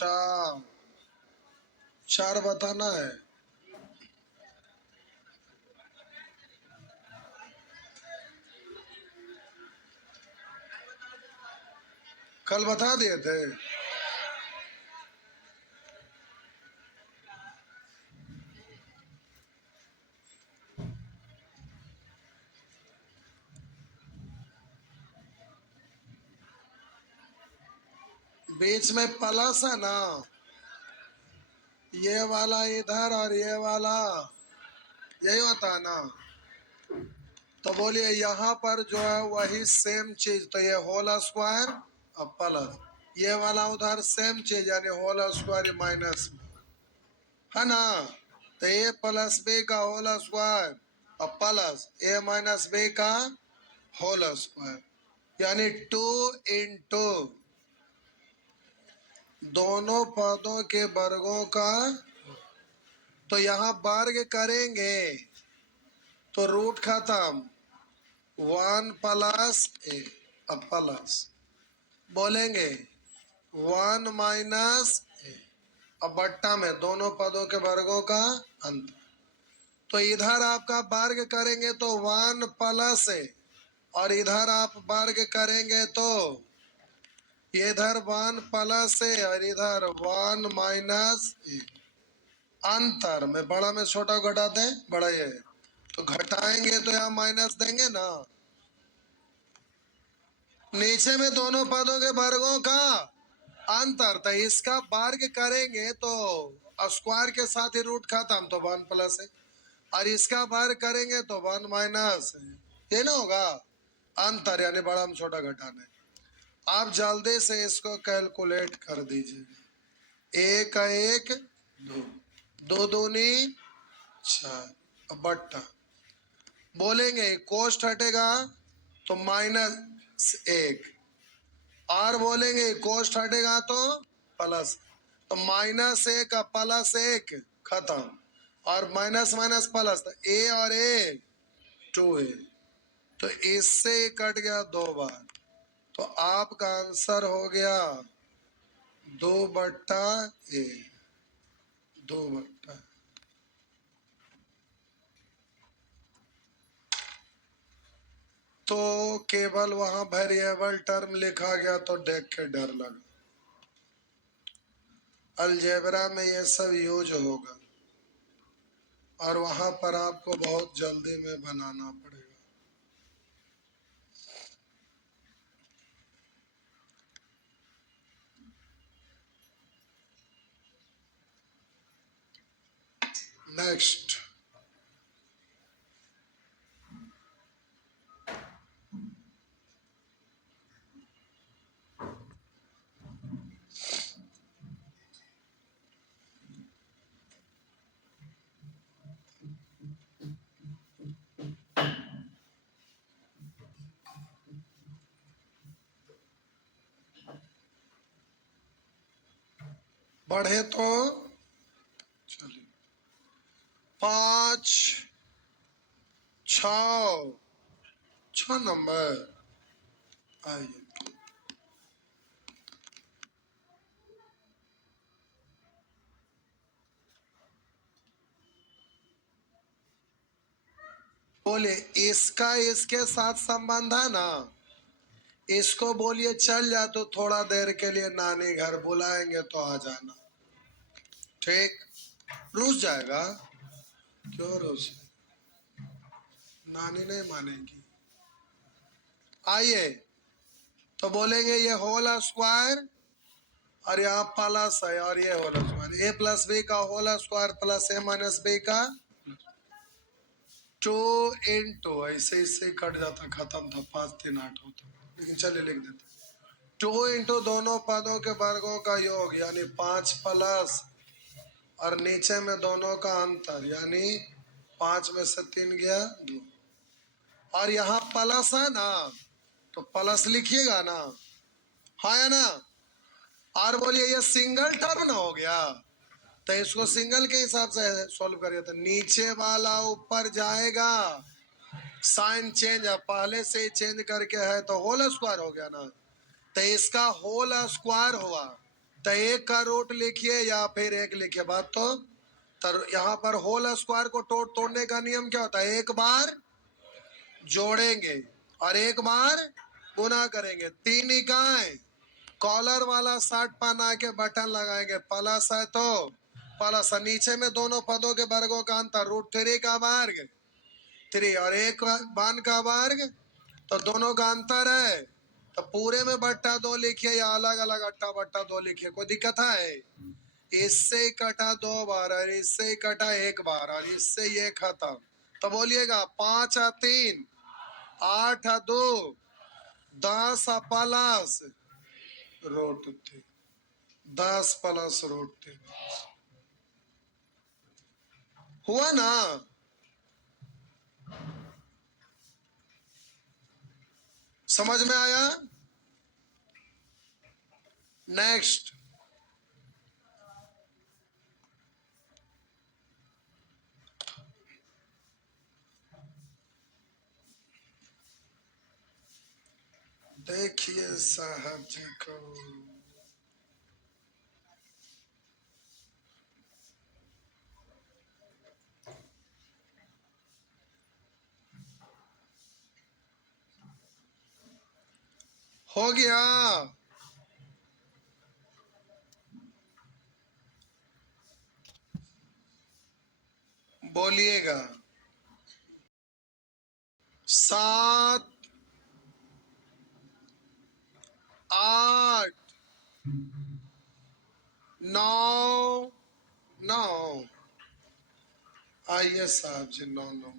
चार, चार बताना है। कल बता दिए थे। बीच में प्लस है ना, ये वाला इधर और ये वाला, यही होता है ना। तो बोलिए यहाँ पर जो है वही सेम चीज, तो ये होल स्क्वायर और प्लस, ये वाला उधर सेम चीज यानी होल स्क्वायर माइनस है ना। तो ए प्लस बी का होल स्क्वायर और प्लस ए माइनस बी का होल स्क्वायर, यानी 2 इंटू दोनों पदों के वर्गों का। तो यहाँ वर्ग करेंगे तो रूट खत्म, 1 प्लस ए, अब प्लस बोलेंगे 1 माइनस ए, अब बट्टा में दोनों पदों के वर्गों का अंतर। तो इधर आपका वर्ग करेंगे तो 1 प्लस ए, और इधर आप वर्ग करेंगे तो इधर 1 प्लस ए और इधर 1 माइनस ए। अंतर में बड़ा में छोटा घटाते हैं, बड़ा ये, तो घटाएंगे तो यहाँ माइनस देंगे ना। नीचे में दोनों पदों के वर्गों का अंतर, तो इसका वर्ग करेंगे तो स्क्वायर के साथ ही रूट खत्म, तो 1 प्लस है, और इसका वर्ग करेंगे तो 1 माइनस है, ये ना होगा अंतर, यानी बड़ा में छोटा घटाना है। आप जल्दी से इसको कैलकुलेट कर दीजिए। एक एक दो, दो दूनी चार, अब बट्टा बोलेंगे कोष्ट हटेगा तो -1, और बोलेंगे कोष्ट हटेगा तो प्लस, तो -1 का +1 खत्म, और माइनस माइनस प्लस, तो ए और ए 2 है, तो इससे कट गया 2 बार, तो आपका आंसर हो गया 2/a, 2/। तो केवल वहां वेरिएबल टर्म लिखा गया तो देख के डर लगा। अलजेब्रा में ये सब यूज होगा, और वहां पर आपको बहुत जल्दी में बनाना पड़ेगा। नेक्स्ट, बढ़े तो चलिए 5 6 नंबर आइए। बोले इसका इसके साथ संबंध है ना, इसको बोलिए चल जा तो थोड़ा देर के लिए नानी घर बुलाएंगे तो आ जाना, ठीक। रूस जाएगा, क्यों रूस, नानी नहीं मानेगी। आइए, तो बोलेंगे ये होल स्क्वायर और यहाँ प्लस है, और ये होल स्क्वायर, ए प्लस बी का होल स्क्वायर प्लस ए माइनस बी का 2 इंटू, ऐसे इससे कट जाता, खत्म था, 5 3 8 होता, लेकिन चलिए लिख देते 2 इंटू दोनों पदों के वर्गों का योग, यानी 5 प्लस, और नीचे में दोनों का अंतर, यानी 5 में से 3 गया 2, और यहाँ प्लस है ना तो प्लस लिखिएगा ना, हाँ या ना। और बोलिए ये सिंगल टर्म ना हो गया, तो इसको सिंगल के हिसाब से सॉल्व करिए, तो नीचे वाला ऊपर जाएगा, साइन चेंज है, पहले से ही चेंज करके है, तो होल स्क्वायर हो गया ना, तो इसका होल स्क्वायर हुआ, तो एक का रूट लिखिए या फिर एक लिखिए, बात तो यहाँ पर होल स्क्वायर को तोड़ने का नियम क्या होता है? एक बार जोड़ेंगे और एक बार गुना करेंगे। 3 इकाई कॉलर वाला 60 पहना के बटन लगाएंगे, प्लस है तो प्लस, नीचे में दोनों पदों के वर्गों का अंतर √3 का वर्ग 3 और 1 1 का वर्ग, तो दोनों का अंतर है। तो पूरे में बट्टा 2 लिखिए या अलग अलग अट्टा बट्टा 2 लिखिए, कोई दिक्कत है? इससे कटा 2 बार और इससे कटा 1 बार और इससे ये खत्म। तो बोलिएगा 5 और 3 8 और 2 10 प्लस √3, 10 प्लस √3 हुआ ना? समझ में आया? नेक्स्ट, देखिए साहब जी को, हो गया। बोलिएगा 7 8 9 9, आइए साहब जी 9 9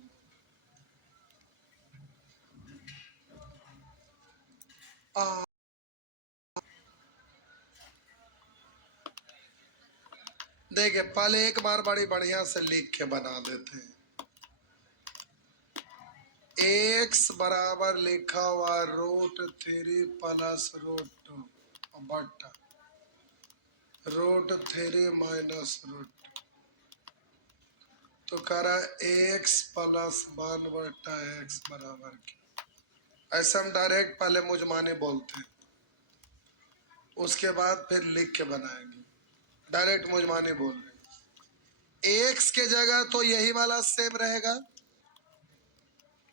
देखिए पहले एक बार बड़ी बढ़िया से लिख के बना देते हैं। x बराबर लिखा हुआ √3 प्लस √2 बट्टा √3 माइनस √2, तो करा x प्लस 1 बट्टा x बराबर क्या। ऐसे हम डायरेक्ट पहले मुजमाने बोलते हैं, उसके बाद फिर लिख के बनाएंगे। डायरेक्ट मुजमाने बोल रहे हैं। x के जगह तो यही वाला सेम रहेगा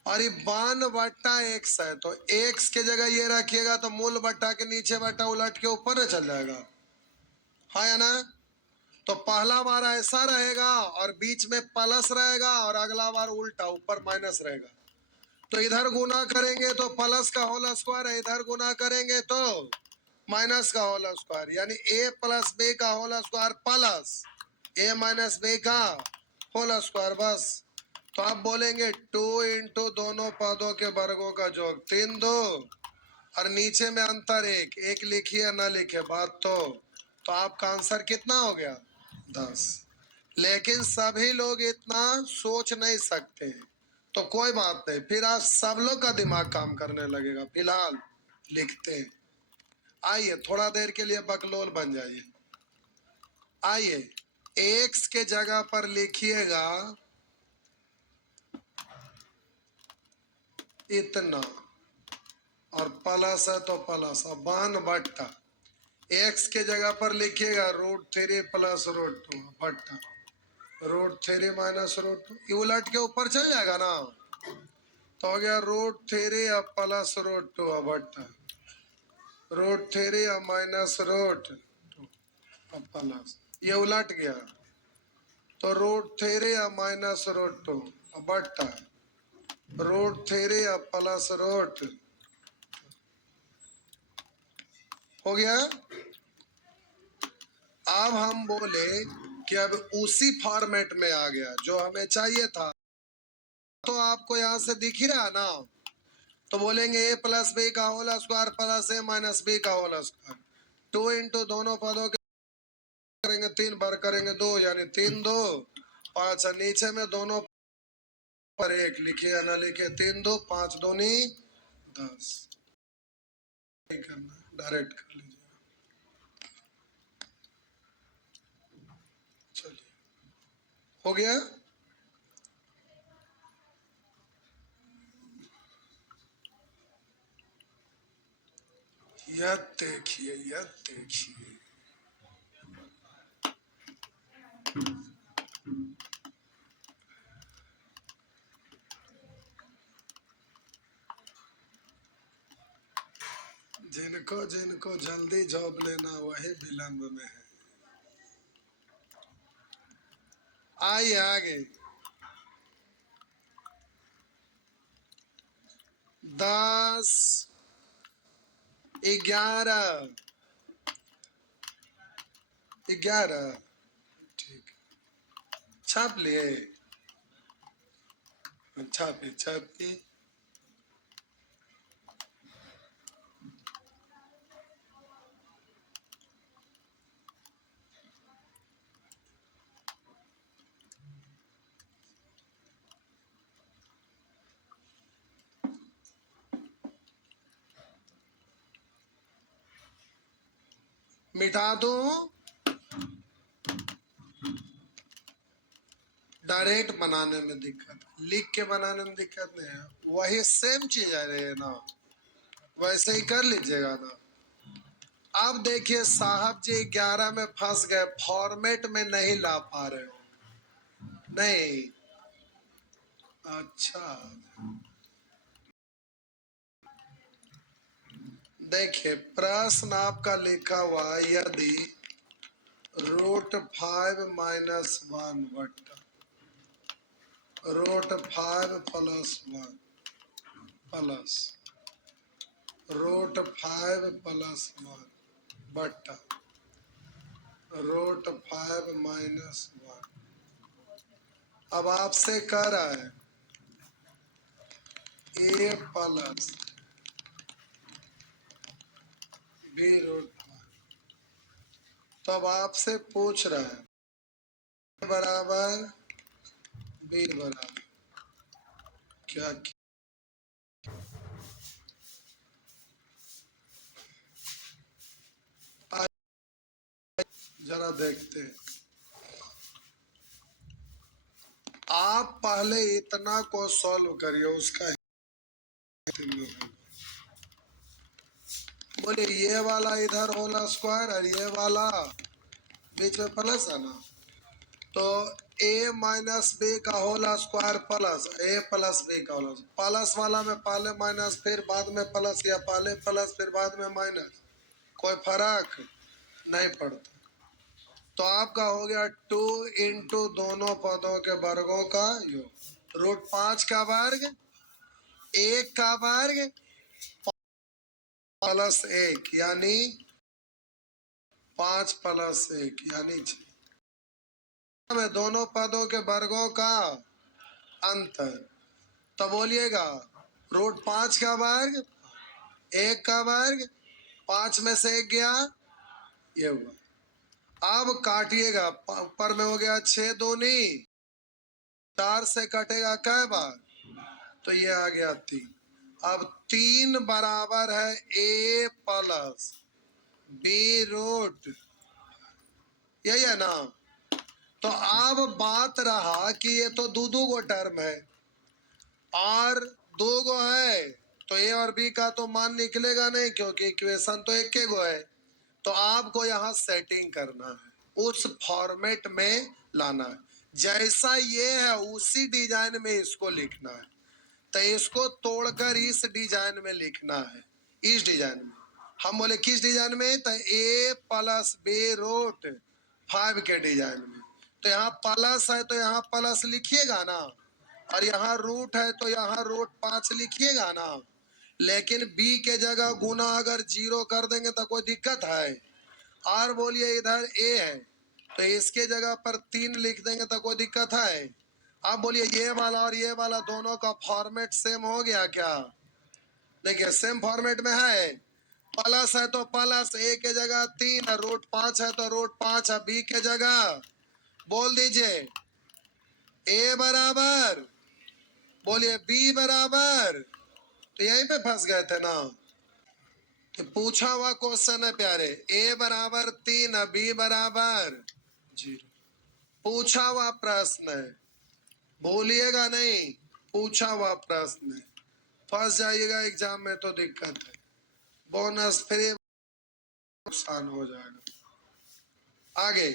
और ये 1 बट्टा x है, तो x के जगह ये रखिएगा तो मूल बट्टा के नीचे बट्टा उलट के ऊपर चल जाएगा, हाँ या ना? तो पहला बार ऐसा रहेगा और बीच में प्लस रहेगा और अगला बार उल्टा ऊपर माइनस रहेगा। तो इधर गुना करेंगे तो प्लस का होल स्क्वायर है, इधर गुना करेंगे तो माइनस का होल स्क्वायर, यानी a प्लस b का whole square plus a minus b का होल स्क्वायर, बस। तो आप बोलेंगे 2 इंटू दोनों पदों के वर्गों का जोड़ 3 2 और नीचे में अंतर 1 1 लिखिए ना लिखिए, बात तो आपका आंसर कितना हो गया? 10। लेकिन सभी लोग इतना सोच नहीं सकते हैं, तो कोई बात नहीं, फिर आज सब लोग का दिमाग काम करने लगेगा। फिलहाल लिखते हैं, आइए थोड़ा देर के लिए बकलोल बन जाइए। आइए x के जगह पर लिखिएगा इतना और प्लस है तो प्लस 1 बट्टा x के जगह पर लिखिएगा √3 प्लस √2 बट्टा √3 माइनस √2, ये उलट के ऊपर चल जाएगा ना, तो हो गया √3 प्लस √2 बट्टा √3 माइनस √2 प्लस, ये उलट गया तो √3 माइनस √2 बट्टा √3 प्लस √2 हो गया। अब हम बोले कि अब उसी फॉर्मेट में आ गया जो हमें चाहिए था, तो आपको यहां से दिख ही रहा ना, तो बोलेंगे a प्लस बी का whole square plus a minus B का होल स्क्वायर, 2 इंटू दोनों पदों के करेंगे 3 बार करेंगे 2, यानी 3 2 5, नीचे में दोनों पर 1 लिखिए या ना लिखिए, 3 2 5 दूनी 10, नहीं करना, डायरेक्ट कर लीजिए। चलिए हो गया। यह देखिए जिनको जिनको जल्दी जॉब लेना वही विलंब में है। आइए आगे। 10, 11, 11। ठीक, छाप लिए? छापी छापी। मिटा दूं? डायरेक्ट बनाने में दिक्कत, लिख के बनाने में दिक्कत नहीं है, वही सेम चीज आ रही है ना, वैसे ही कर लीजिएगा ना। अब देखिए साहब जी 11 में फंस गए, फॉर्मेट में नहीं ला पा रहे हो। नहीं, अच्छा देखिए प्रश्न आपका लिखा हुआ, यदि √5 - 1 बट्टा √5 + 1 प्लस √5 + 1 बट्टा √5 - 1। अब आपसे कह रहा है a प्लस b√5, तब आपसे पूछ रहा है बराबर b बराबर क्या? जरा देखते हैं। आप पहले इतना को सॉल्व करिए, उसका बोले ये वाला इधर होल स्क्वायर और ये वाला बीच में प्लस है ना, तो a - b का whole square plus a + b का होल, प्लस वाला में पहले माइनस फिर बाद में प्लस, या पहले प्लस फिर बाद में माइनस, कोई फर्क नहीं पड़ता। तो आपका हो गया 2 इंटू दोनों पदों के वर्गों का योग, √5 का वर्ग 1 का वर्ग प्लस 1 यानी 5 + 1 यानी 6 में दोनों पदों के वर्गों का अंतर। तो बोलिएगा √5 का वर्ग 1 का वर्ग 5 में से 1 गया, ये हुआ। अब काटिएगा, ऊपर में हो गया 6 दूनी 4 से कटेगा कै बार, तो ये आ गया 3। अब 3 बराबर है a + b√, यही है ना। तो अब बात रहा कि ये तो दो गो टर्म है और 2 गो है, तो a और b का तो मान निकलेगा नहीं, क्योंकि इक्वेशन तो एक गो है। तो आपको यहाँ सेटिंग करना है, उस फॉर्मेट में लाना है, जैसा ये है उसी डिजाइन में इसको लिखना है। तो इसको तोड़कर इस डिजाइन में लिखना है, इस डिजाइन में। हम बोले किस डिजाइन में? तो a + b√5 के डिजाइन में। तो यहाँ प्लस है तो यहाँ प्लस लिखिएगा ना, और यहाँ रूट है तो यहाँ √5 लिखिएगा ना। लेकिन b के जगह गुना अगर 0 कर देंगे तो कोई दिक्कत है? और बोलिए इधर a है तो इसके जगह पर 3 लिख देंगे तो कोई दिक्कत है? आप बोलिए ये वाला और ये वाला दोनों का फॉर्मेट सेम हो गया क्या? देखिए सेम फॉर्मेट में है, प्लस है तो प्लस, a के जगह 3, √5 है तो √5 है, b के जगह बोल दीजिए a बराबर, बोलिए b बराबर। तो यहीं पे फंस गए थे ना। तो पूछा हुआ क्वेश्चन है प्यारे, a बराबर 3 b बराबर 0, पूछा हुआ प्रश्न है, भूलिएगा नहीं, पूछा हुआ प्रश्न है। फंस जाइएगा एग्जाम में तो दिक्कत है, बोनस फ्री नुकसान हो जाएगा। आगे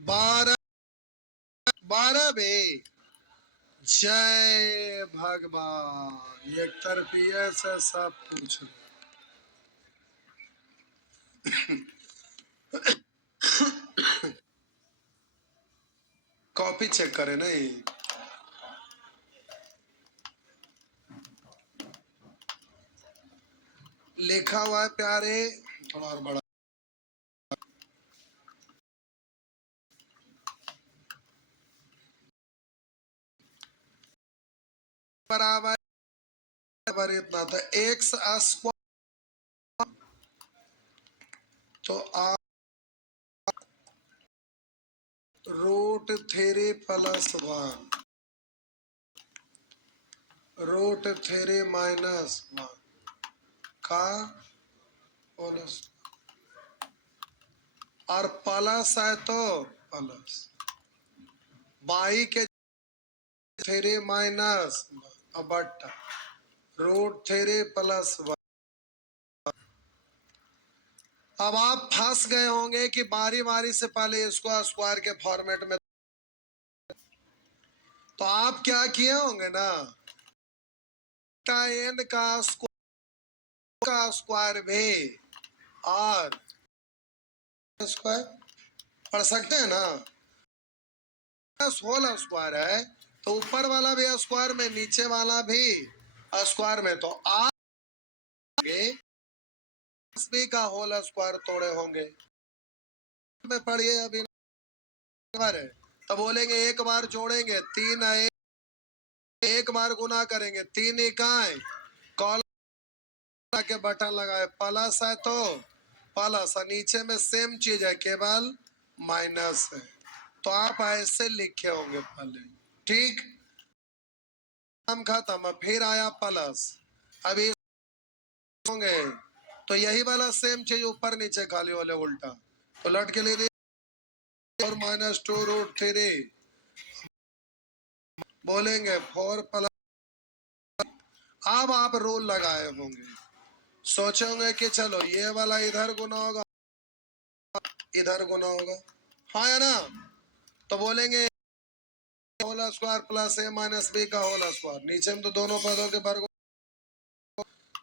12 12 बे। जय भगवान। एक तरफिए से सब पूछ लो। कॉपी चेक करे नहीं। लिखा हुआ है प्यारे, थोड़ा और बड़ा बराबर इतना था एक्स स्क्वायर, तो आप √3 + 1 √3 - 1 का प्लस, और प्लस है तो प्लस बाई के 3 माइनस बट्टा √3 + 1। अब आप फंस गए होंगे कि बारी बारी से पहले इसको स्क्वायर के फॉर्मेट में, तो आप क्या किए होंगे ना, n का स्क्वायर भी और स्क्वायर पढ़ सकते हैं ना, होल स्क्वायर है तो ऊपर वाला भी स्क्वायर में, नीचे वाला भी स्क्वायर में, तो आगे भी का होल स्क्वायर तोड़े होंगे में पढ़िए अभी है। तो बोलेंगे एक बार जोड़ेंगे 3 है, एक बार गुना करेंगे 3 इकाई, कॉलम के बटन लगाए प्लस है तो प्लस, नीचे में सेम चीज है केवल माइनस है, तो आप ऐसे लिखे होंगे पहले। ठीक, हम खत्म, फिर आया प्लस, अभी होंगे तो यही वाला सेम चीज ऊपर नीचे खाली वाले उल्टा, तो लट के लिए और -2√3 बोलेंगे 4 प्लस। अब आप रूल लगाए होंगे, सोचोगे कि चलो ये वाला इधर गुना होगा, इधर गुना होगा, हाँ या ना, तो बोलेंगे whole square plus a - b का होल स्क्वायर, नीचे में तो दोनों पदों के वर्ग,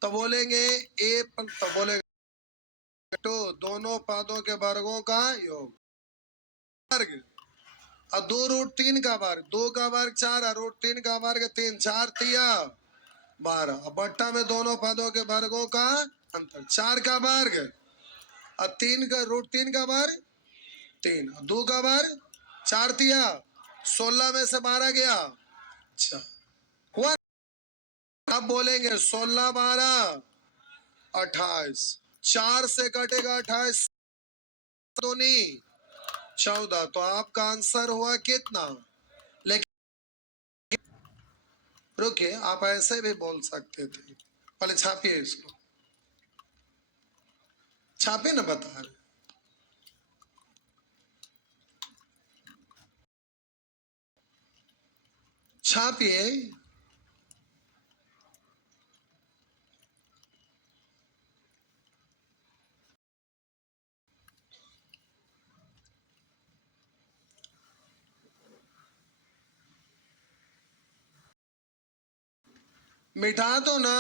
तो बोलेंगे तो बोलेंगे 2 दोनों पदों के वर्गों का योग, वर्ग, और 2√3 का वर्ग, 2 का वर्ग 4 और √3 का वर्ग 3, 4 तिया 12, बट्टा में दोनों पदों के वर्गों का अंतर, 4 का वर्ग और 3 का √3 का वर्ग 3, 2 का वर्ग 4 तिया 16 में से 12 गया, अच्छा हुआ। अब बोलेंगे 16 12 28, 4 से कटेगा 28 दूनी 14, तो आपका आंसर हुआ कितना। लेकिन रुकिए, आप ऐसे भी बोल सकते थे, पहले छापिए इसको, छापे ना, बता रहे छापिए। मिटा दो ना,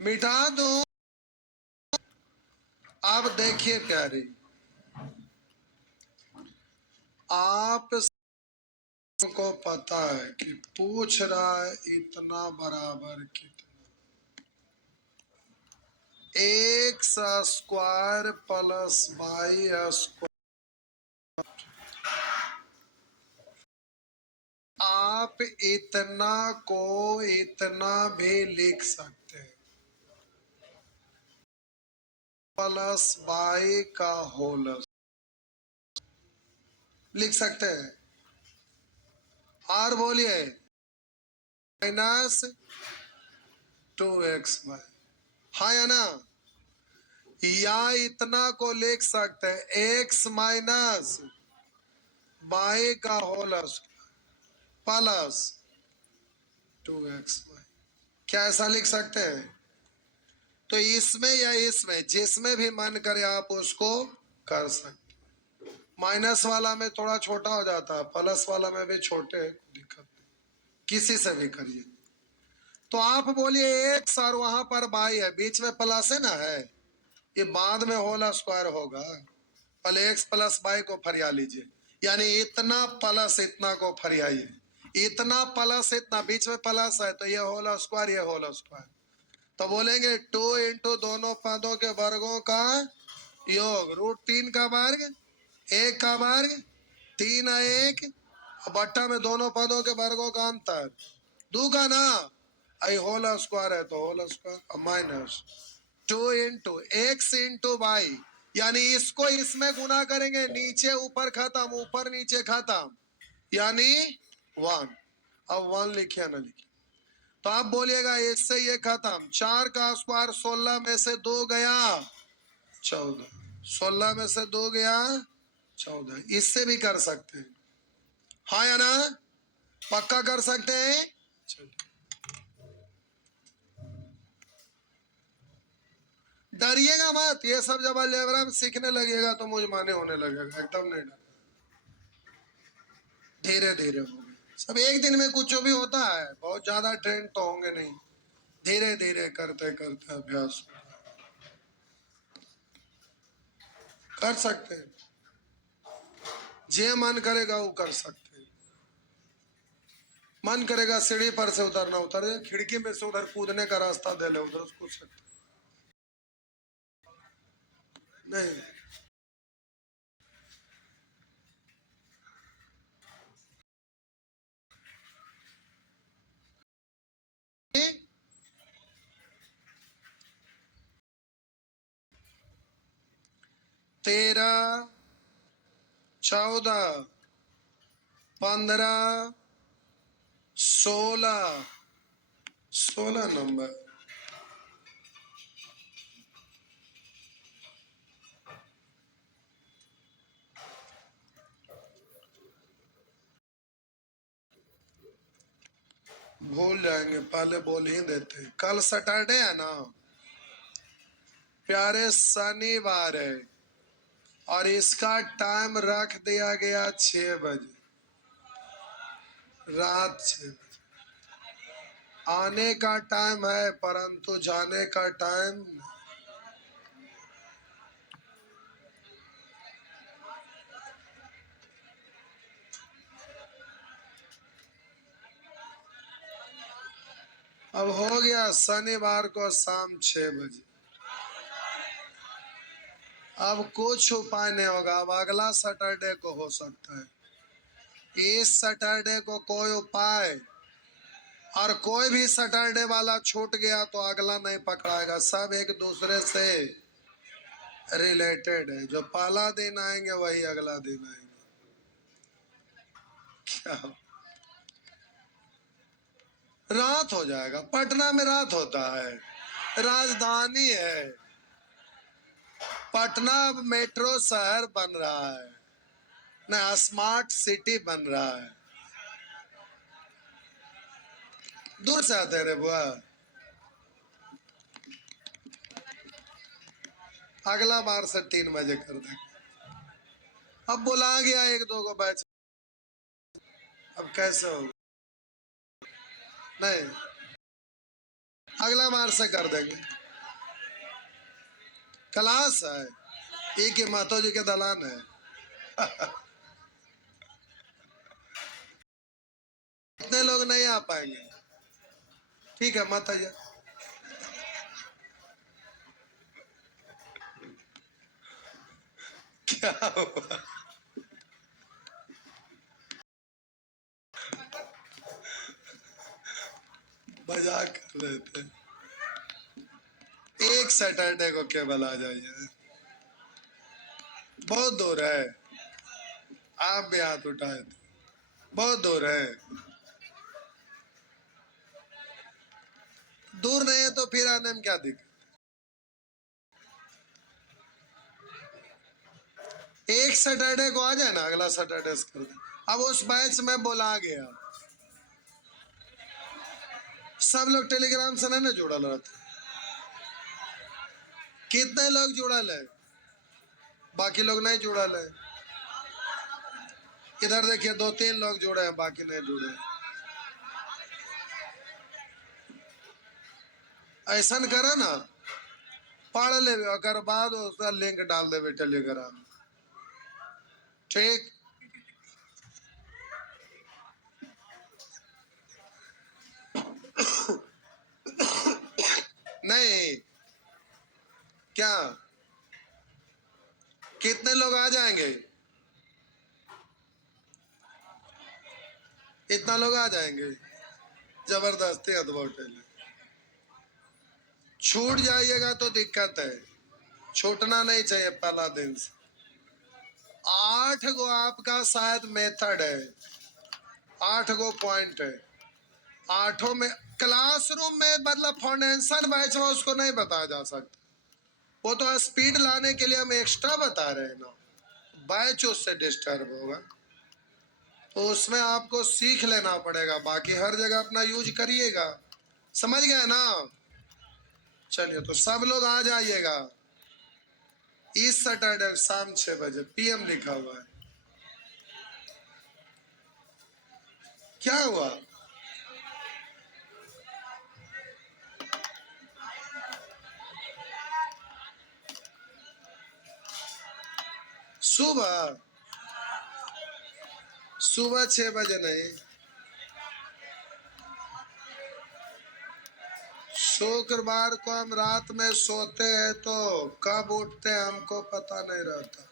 मिटा दो। अब देखिए प्यारे, आप को पता है कि पूछ रहा है इतना बराबर कितना, x square plus y square. आप इतना को इतना भी लिख सकते हैं, प्लस वाई का होल लिख सकते हैं। और बोलिए माइनस 2xy, हाँ या ना? या इतना को लिख सकते हैं एक्स माइनस वाई का होल प्लस 2xy। क्या ऐसा लिख सकते हैं? तो इसमें या इसमें जिसमें भी मन करे आप उसको कर सकते। माइनस वाला में थोड़ा छोटा हो जाता है, प्लस वाला में भी छोटे, दिक्कत नहीं, किसी से भी करिए। तो आप बोलिए एक्स और वहां पर बाई है, बीच में प्लस है ना, है ये बाद में होल स्क्वायर होगा। पहले एक्स प्लस बाई को फरिया लीजिए, यानी इतना प्लस इतना को फरियाइए, इतना प्लस इतना, बीच में प्लस है तो ये होल स्क्वायर, ये होल स्क्वायर। तो बोलेंगे 2 इंटू दोनों पदों के वर्गों का योग, रूट 3 का वर्ग 1 का वर्ग 3 1 बट्टा में दोनों पदों के वर्गों का अंतर 2 का ना, आई होल स्क्वायर है तो whole square minus 2 into x into y, यानी इसको इसमें गुना करेंगे, नीचे ऊपर खत्म, ऊपर नीचे खत्म, यानी 1। अब 1 लिखिए ना लिखिए, तो आप बोलिएगा इससे ये खत्म, 4 का स्क्वायर 16 में से 2 गया 14, 16 में से 2 गया 14। इससे भी कर सकते हैं, हाँ या ना? पक्का कर सकते हैं। डरिएगा मत, ये सब जब अलजेब्रा में सीखने लगेगा तो मुझ माने होने लगेगा, एकदम नहीं डर, धीरे धीरे होगा सब। एक दिन में कुछ भी होता है, बहुत ज्यादा ट्रेंड तो होंगे नहीं, धीरे धीरे करते करते अभ्यास कर सकते हैं। जे मन करेगा वो कर सकते हैं। मन करेगा सीढ़ी पर से उतरना उतर जाए, खिड़की में से उधर कूदने का रास्ता दे ले, उधर कूद सकते नहीं। तेरह 14 15 16, 16 नंबर। भूल जाएंगे, पहले बोल ही देते। कल सैटरडे है ना प्यारे, शनिवार है, और इसका टाइम रख दिया गया 6 बजे, रात 6 बजे। आने का टाइम है परंतु जाने का टाइम नहीं। अब हो गया शनिवार को शाम 6 बजे। अब कुछ उपाय नहीं होगा, अब अगला सैटरडे को हो सकता है। इस सैटरडे को कोई उपाय, और कोई भी सैटरडे वाला छूट गया तो अगला नहीं पकड़ाएगा, सब एक दूसरे से रिलेटेड है। जो पहला दिन आएंगे वही अगला दिन आएंगे। क्या रात हो जाएगा? पटना में रात होता है, राजधानी है। पटना अब मेट्रो शहर बन रहा है ना, स्मार्ट सिटी बन रहा है। दूर से आते रे बुआ, अगला बार से 3 बजे कर दे। अब बुला गया एक दो को बैच, अब कैसे हो? नहीं, अगला बार से कर देंगे। क्लास है, एक ही महतो जी के दलान है। कितने लोग नहीं आ पाएंगे? ठीक है, मत आइए। क्या हुआ? मजाक कर रहे थे। एक सैटरडे को केवल आ जाइए, बहुत दूर है। आप भी हाथ उठाए थे, बहुत दूर है। दूर नहीं है तो फिर आने में क्या दिक्कत? एक सैटरडे को आ जाए ना, अगला सैटरडे से कर दे। अब उस बैच में बोला गया, सब लोग टेलीग्राम से नहीं ना जुड़ल रहते। कितने लोग जुड़ल है? बाकी लोग नहीं जुड़ल है। इधर देखिए, 2-3 लोग जुड़े हैं, बाकी नहीं जुड़े। ऐसा करो ना, पढ़ ले, अगर बाद उसका लिंक डाल दे टेलीग्राम। ठीक। नहीं, क्या कितने लोग आ जाएंगे? इतना लोग आ जाएंगे? जबरदस्ती अदबोटेल। छूट जाइएगा तो दिक्कत है, छूटना नहीं चाहिए पहला दिन से। 8 गो आपका शायद मेथड है, 8 गो पॉइंट है। 8 में क्लासरूम में मतलब फाउंडेशन बैच में उसको नहीं बताया जा सकता, वो तो स्पीड लाने के लिए हम एक्स्ट्रा बता रहे हैं ना, बैच उससे डिस्टर्ब होगा, तो उसमें आपको सीख लेना पड़ेगा। बाकी हर जगह अपना यूज करिएगा, समझ गए ना? चलिए, तो सब लोग आ जाइएगा इस सैटरडे शाम 6 बजे, PM लिखा हुआ है। क्या हुआ? सुबह? सुबह 6 बजे नहीं, शुक्रवार को हम रात में सोते हैं तो कब उठते हैं हमको पता नहीं रहता।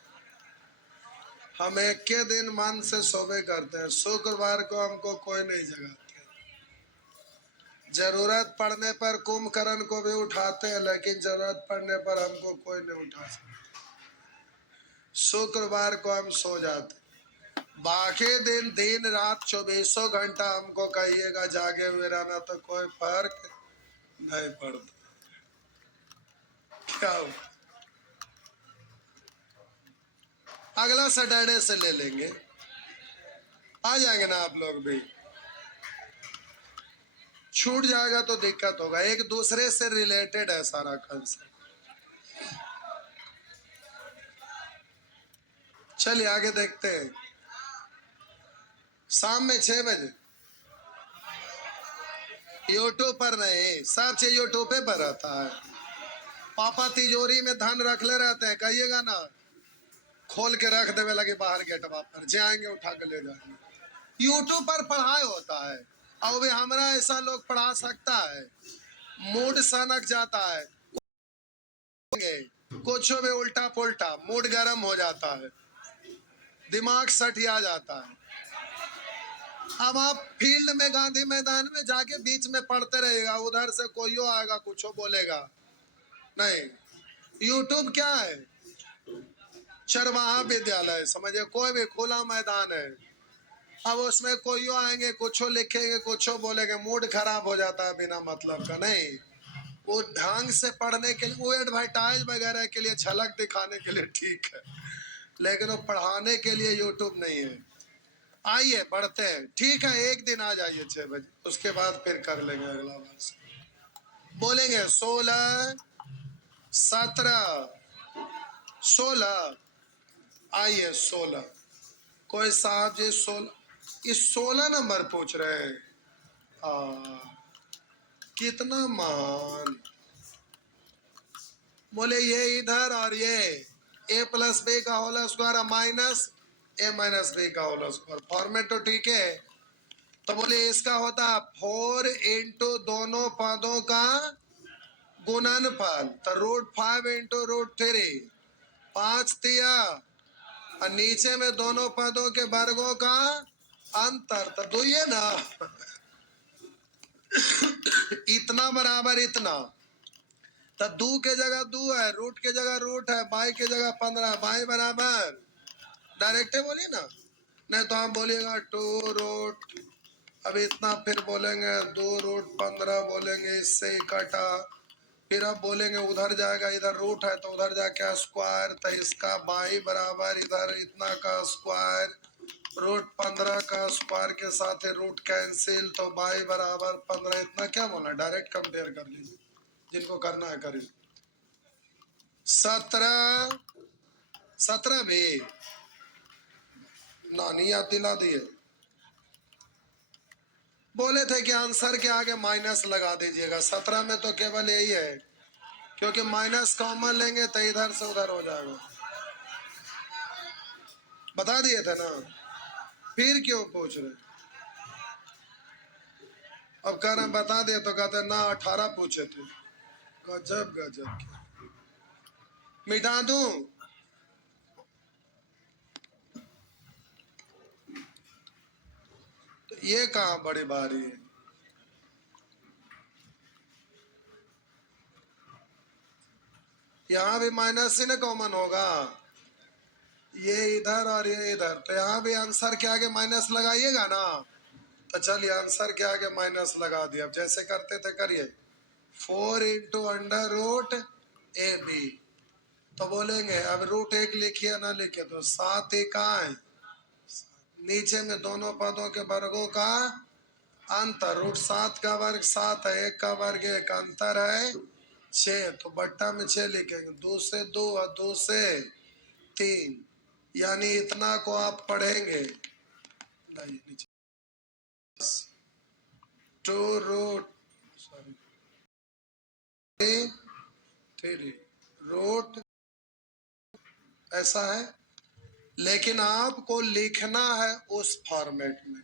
हम एक के दिन मन से सोवे करते हैं, शुक्रवार को हमको कोई नहीं जगाते। जरूरत पड़ने पर कुंभकर्ण को भी उठाते हैं, लेकिन जरूरत पड़ने पर हमको कोई नहीं उठा सकता। शुक्रवार को हम सो जाते, बाकी दिन दिन रात 24 घंटा हमको कहिएगा जागे हुए रहना तो कोई फर्क नहीं पड़ता। क्या हुआ? अगला सैटरडे से ले लेंगे, आ जाएंगे ना आप लोग भी। छूट जाएगा तो दिक्कत होगा, एक दूसरे से रिलेटेड है सारा कंसेप्ट। चलिए आगे देखते हैं। शाम में 6 बजे यूट्यूब पर नहीं, सब चीज यूट्यूब पे पर रहता है। पापा तिजोरी में धन रख ले रहते हैं, कहिएगा ना, खोल के रख देवे लगे बाहर गेटवा पर, जाएंगे उठा के ले जाएंगे। यूट्यूब पर पढ़ाई होता है, और भी हमारा ऐसा लोग पढ़ा सकता है, मूड सनक जाता है, कुछ भी उल्टा पुल्टा, मूड गर्म हो जाता है, दिमाग सठिया जाता है। अब आप फील्ड में गांधी मैदान में जाके बीच में पढ़ते रहेगा, उधर से कोई आएगा कुछ बोलेगा नहीं। यूट्यूब क्या है? चरवाहा विद्यालय समझे, कोई भी खुला मैदान है। अब उसमें कोई आएंगे, कुछ लिखेंगे, कुछ बोलेंगे, मूड खराब हो जाता है बिना मतलब का। नहीं, वो ढंग से पढ़ने के लिए, वो एडवर्टाइज वगैरह के लिए, झलक दिखाने के लिए ठीक है, लेकिन वो पढ़ाने के लिए यूट्यूब नहीं है। आइए पढ़ते हैं, ठीक है, एक दिन आ जाइए 6 बजे, उसके बाद फिर कर लेंगे अगला वर्ष। बोलेंगे 16, 17, 16, आइए 16। कोई साहब जी 16, इस 16 नंबर पूछ रहे हैं। कितना मान, बोले ये इधर और ये a+b का whole square minus a - b का होल स्क्वायर, फॉर्मेट तो ठीक है, तो बोले इसका होता 4 इंटू दोनों पदों का गुणनफल, तो √5 इंटू √3, 5 तिया, और नीचे में दोनों पदों के वर्गों का अंतर, तो दो ये ना इतना बराबर इतना, तो दो के जगह दो है, रूट के जगह रूट है, बाई के जगह 15, बाई बराबर डायरेक्ट बोलिए ना, नहीं तो आप बोलिएगा 2 रूट, अब इतना फिर बोलेंगे 2√15 बोलेंगे, इससे ही कटा, फिर अब बोलेंगे उधर जाएगा, इधर रूट है तो उधर जाके स्क्वायर, तो इसका बाई बराबर इधर इतना का स्क्वायर, √15 का स्क्वायर के साथ रूट कैंसिल, तो बाई बराबर 15, इतना क्या बोला, डायरेक्ट कंपेयर कर लीजिए, जिनको करना है करिए। 17 भी नानी याद दिला दिए, बोले थे कि आंसर के आगे माइनस लगा दीजिएगा, 17 में तो केवल यही है, क्योंकि माइनस कॉमन लेंगे तो इधर से उधर हो जाएगा, बता दिए थे ना, फिर क्यों पूछ रहे, अब कह रहे बता दिए तो कहते ना 18 पूछे थे, गजब गजब, मिटा दूं, तो ये कहाँ बड़ी बारी है, यहाँ भी माइनस ही ना कॉमन होगा, ये इधर और ये इधर, तो यहाँ भी आंसर के आगे माइनस लगाइएगा ना, तो चलिए आंसर के आगे माइनस लगा दिया, अब जैसे करते थे करिए, 4 इंटू √AB, तो बोलेंगे अब √1 लिखिए ना लिखिए, तो 7 इकाई, नीचे में दोनों पदों के वर्गों का अंतर, √7 का वर्ग 7 है, 1 का वर्ग 1, अंतर है 6, तो बट्टा में 6 लिखेंगे, 2 से 2 और 2 से 3, यानी इतना को आप पढ़ेंगे, नीचे 2√3 रूट, ऐसा है, लेकिन आपको लिखना है उस फॉर्मेट में,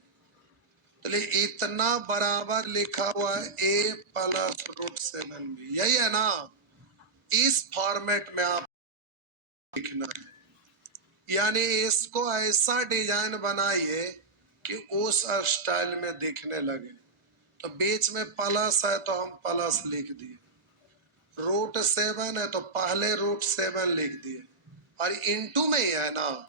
तो इतना बराबर लिखा हुआ है a प्लस √7b, यही है ना, इस फॉर्मेट में आप लिखना है, यानी इसको ऐसा डिजाइन बनाइए कि उस स्टाइल में दिखने लगे, तो बीच में प्लस है तो हम प्लस लिख दिए, √7 है तो पहले √7 लिख दिए, और इंटू में ही है ना,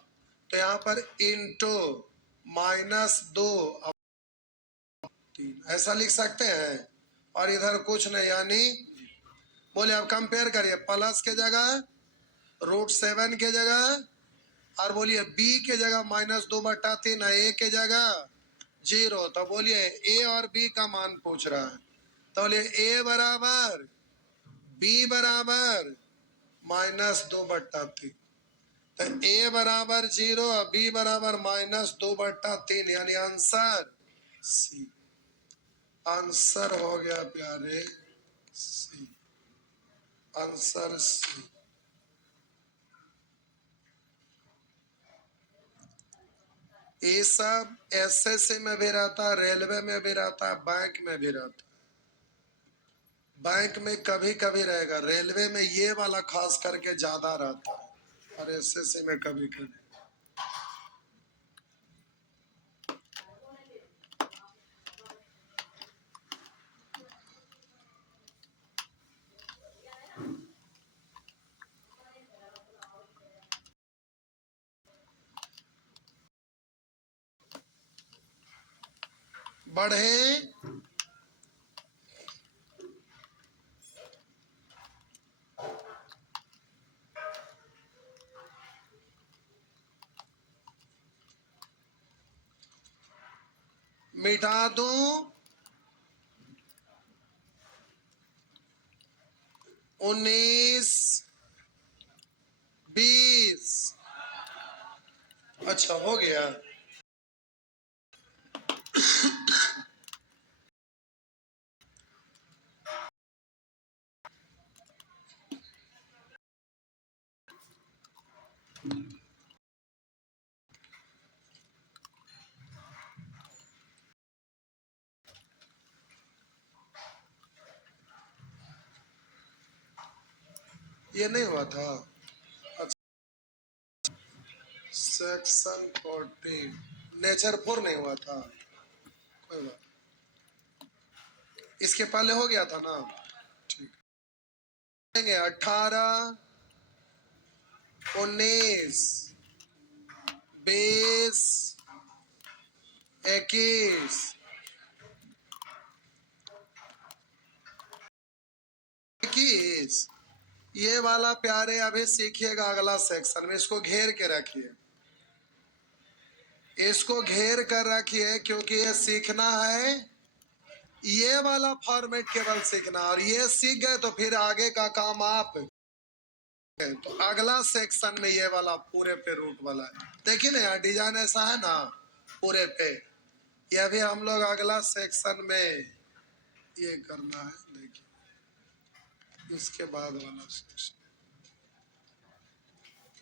तो यहाँ पर इंटू -2 3 ऐसा लिख सकते हैं, और इधर कुछ नहीं, यानी बोले अब कंपेयर करिए, प्लस के जगह √7 के जगह, और बोलिए b के जगह -2/3 है, a के जगह 0, तो बोलिए a और b का मान पूछ रहा है, तो बोलिए a बराबर b बराबर -2/3, तो a बराबर 0 और b बराबर -2/3, यानी आंसर सी, आंसर हो गया प्यारे सी, आंसर सी। ये सब एसएससी में भी रहता है, रेलवे में भी रहता है, बैंक में भी रहता है, बैंक में कभी कभी रहेगा, रेलवे में ये वाला खास करके ज्यादा रहता है, और एसएससी में कभी कभी। बढ़े, मिटा दूं, 19 20, अच्छा हो गया। ये नहीं हुआ था। अच्छा, सेक्शन 14 नेचर 4 नहीं हुआ था, कोई बात। इसके पहले हो गया था ना, ठीक। 18, 19, 20, 21, 21। ये वाला प्यारे अभी सीखिएगा अगला सेक्शन में, इसको घेर के रखिए, इसको घेर कर रखिए, क्योंकि ये सीखना है, ये वाला फॉर्मेट केवल सीखना, और ये सीख गए तो फिर आगे का काम आप। तो अगला सेक्शन में ये वाला पूरे पे रूट वाला है, देखिए ना यार डिजाइन ऐसा है ना पूरे पे। ये अभी हम लोग अगला सेक्शन में ये करना है, देखिए इसके बाद वाला सेक्शन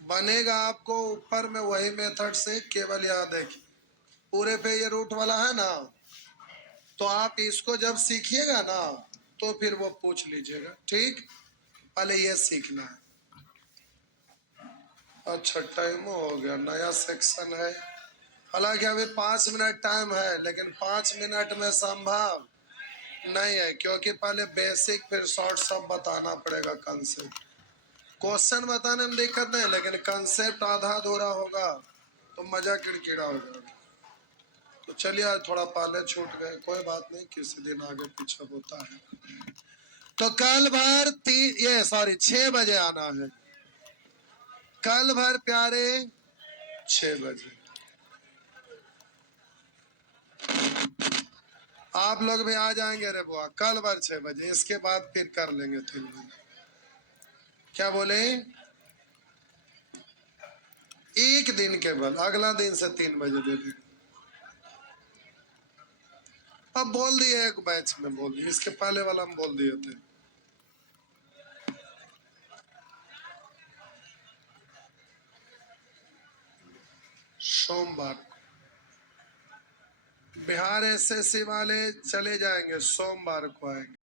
बनेगा आपको ऊपर में वही मेथड से, केवल याद देखिए पूरे पे ये रूट वाला है ना, तो आप इसको जब सीखिएगा ना तो फिर वो पूछ लीजिएगा, ठीक। पहले ये सीखना है। अच्छा टाइम हो गया, नया सेक्शन है, हालांकि अभी 5 मिनट टाइम है, लेकिन 5 मिनट में संभव नहीं है, क्योंकि पहले बेसिक फिर शॉर्ट सब बताना पड़ेगा। कंसेप्ट क्वेश्चन बताने में दिक्कत नहीं, लेकिन कंसेप्ट आधा अधूरा होगा तो मजा किड़किड़ा हो जाएगा। तो चलिए आज थोड़ा पहले छूट गए, कोई बात नहीं, किसी दिन आगे पीछे होता है। तो कल भर ये सॉरी 6 बजे आना है, कल भर प्यारे 6 बजे आप लोग भी आ जाएंगे रे बुआ, कल भर 6 बजे, इसके बाद फिर कर लेंगे 3 बजे। क्या बोले? एक दिन केवल, अगला दिन से 3 बजे दे देंगे। अब बोल दिए एक बैच में, बोल दिए, इसके पहले वाला हम बोल दिए थे। सोमवार बिहार एसएससी वाले चले जाएंगे, सोमवार को आएंगे।